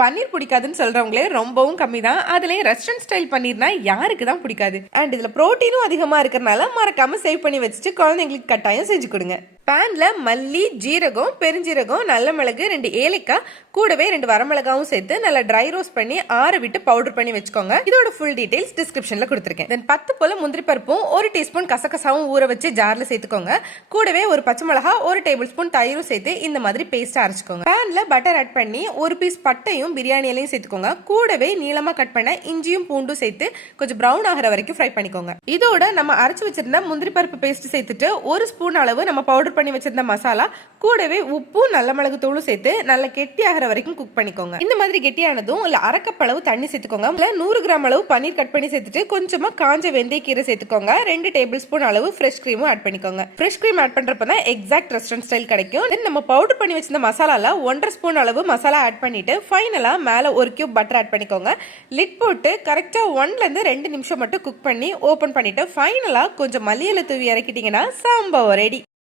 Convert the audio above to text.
பன்னீர் பிடிக்காதுன்னு சொல்றவங்களே ரொம்பவும் கம்மி தான். அதுலயும் ரெஸ்டாரண்ட் ஸ்டைல் பன்னீர்னா யாருக்கு தான் பிடிக்காது? அண்ட் இதுல புரோட்டீனும் அதிகமா இருக்கிறனால மறக்காம சேவ் பண்ணி வச்சுட்டு குழந்தைங்களுக்கு கட்டாயம் செஞ்சு கொடுங்க. பேன்ல மல்லி, ஜீரகம், பெருஞ்சீரகம், நல்ல மிளகு, 2 ஏலக்காய், கூடவே 2 வரமிளகாவும் சேர்த்து நல்லா ட்ரை ரோஸ்ட் பண்ணி ஆற விட்டு பவுடர் பண்ணி வச்சுக்கோங்க. இதோட ஃபுல் டீடைல்ஸ் டிஸ்கிரிப்ஷன்ல கொடுத்துருக்கேன். தென் 10 போல முந்திரி பருப்பும் 1 டீஸ்பூன் கசகசாவும் ஊற வச்சு ஜார்ல சேர்த்துக்கோங்க. கூடவே ஒரு பச்சை மிளகா, 1 டேபிள் ஸ்பூன் தயிரும் சேர்த்து இந்த மாதிரி பேஸ்ட் அரைச்சுக்கோங்க. பேன்ல பட்டர் ஆட் பண்ணி 1 பீஸ் பட்டையும் பிரியாணி இலையும் சேர்த்துக்கோங்க. கூடவே நீளமா கட் பண்ண இஞ்சியும் பூண்டும் சேர்த்து கொஞ்சம் ப்ரௌன் ஆகிற வரைக்கும் ஃப்ரை பண்ணிக்கோங்க. இதோட நம்ம அரைச்சு வச்சிருந்த முந்திரி பருப்பு பேஸ்ட் சேர்த்துட்டு 1 ஸ்பூன் அளவு நம்ம பவுடர் பண்ணி வச்சிருந்த மசாலா, கூடவே உப்பு, நல்ல மிளகு தூளும் சேர்த்து நல்லா கெட்டி ஆகிற வரைக்கும் குக் பண்ணிக்கோங்க. இந்த மாதிரி கெட்டியானதும் இல்ல அரை கப் அளவு தண்ணி சேர்த்துக்கோங்க. 100 கிராம் அளவு பன்னீர் கட் பண்ணி சேர்த்துட்டு கொஞ்சமா காஞ்ச வெந்தய கீரை சேர்த்துக்கோங்க. 2 டேபிள் ஸ்பூன் அளவு ஃப்ரெஷ் கிரீமும் ஆட் பண்ணிக்கோங்க. ஃப்ரெஷ் கிரீம் ஆட் பண்றப்பதான் எக்ஸாக்ட் ரெஸ்டாரண்ட் ஸ்டைல் கிடைக்கும். நம்ம பவுடர் பண்ணி வச்சிருந்த மசாலால 1.5 ஸ்பூன் அளவு மசாலா ஆட் பண்ணிட்டு ஃபைனலா மேல 1 கியூப் பட்டர் ஆட் பண்ணிக்கோங்க. லிட் போட்டு கரெக்டா 1ல இருந்து 2 நிமிஷம் மட்டும் குக் பண்ணி ஓபன் பண்ணிட்டு ஃபைனலா கொஞ்சம் மல்லியிலை தூவி இறக்கிட்டீங்கன்னா சாம்பார் ரெடி.